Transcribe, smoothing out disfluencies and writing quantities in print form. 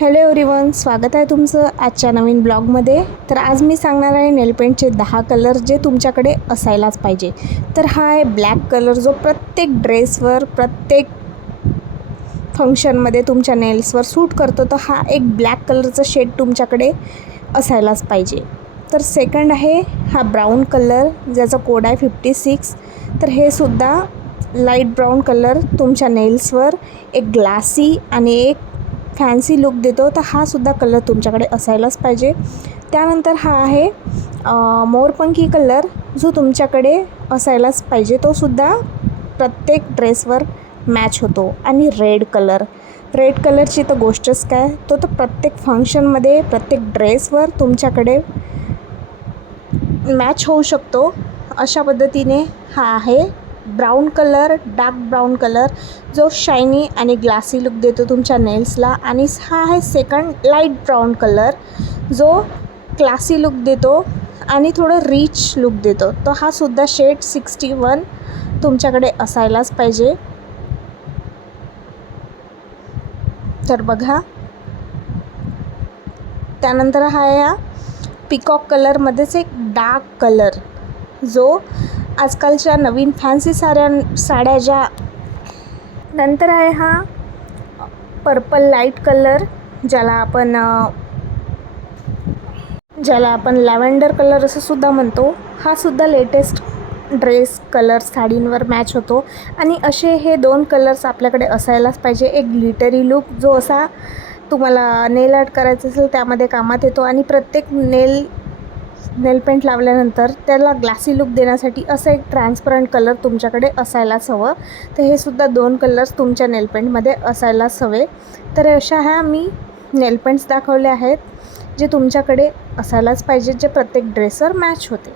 Hello everyone, स्वागत आहे तुमचं आजच्या नवीन ब्लॉगमध्ये. तर आज मी सांगणार आहे नेलपेंटचे 10 कलर जे तुमच्याकडे असायलाच पाहिजे. तर हा आहे ब्लॅक कलर, जो प्रत्येक ड्रेसवर, प्रत्येक फंक्शनमध्ये तुमच्या नेल्सवर सूट करतो. तर हा एक ब्लॅक कलरचा शेड तुमच्याकडे असायलाच पाहिजे. तर सेकंड आहे हा ब्राऊन कलर, ज्याचा कोड आहे 56. तर हे सुद्धा लाईट ब्राऊन कलर तुमच्या नेल्सवर एक ग्लासी आणि एक फॅन्सी लुक देतो. तर हा सुद्धा कलर तुमच्याकडे असायलाच पाहिजे. त्यानंतर हा आहे मोरपंखी कलर, जो तुमच्याकडे असायलाच पाहिजे. तो सुद्धा प्रत्येक ड्रेसवर मॅच होतो. आणि रेड कलरची तर गोष्टच काय, तो तर प्रत्येक फंक्शनमध्ये, प्रत्येक ड्रेसवर तुमच्याकडे मॅच होऊ शकतो. अशा पद्धतीने हा आहे brown colour, dark brown colour, जो शायनी आणि ग्लासी लुक देतो तुमच्या नेल्सला. आणि हा आहे सेकंड लाईट ब्राऊन कलर, जो क्लासी लुक देतो आणि थोडं रिच लुक देतो. तो हा सुद्धा शेड 61 तुमच्याकडे असायलाच पाहिजे. तर बघा, त्यानंतर हा आहे पिकॉक कलरमध्येच एक डार्क कलर, जो आजकालच्या नवीन फॅन्सी साड्या ज्या. नंतर आहे हा पर्पल लाईट कलर, ज्याला आपण लॅव्हेंडर कलर असं सुद्धा म्हणतो. हा सुद्धा लेटेस्ट ड्रेस कलर साडींवर मॅच होतो. आणि असे हे 2 कलर्स आपल्याकडे असायलाच पाहिजे. एक ग्लिटरी लुक, जो असा तुम्हाला नेल आर्ट करायचं असेल त्यामध्ये कामात येतो. आणि प्रत्येक नेल पेंट लावल्यानंतर त्याला ग्लासी लुक देण्यासाठी असं एक ट्रान्सपरंट कलर तुमच्याकडे असायलाच हवं. तर हे सुद्धा 2 कलर्स तुमच्या नेलपेंटमध्ये असायलाच हवे. तर अशा ह्या मी नेलपेंट्स दाखवले आहेत, जे तुमच्याकडे असायलाच पाहिजेत, जे प्रत्येक ड्रेसवर मॅच होते.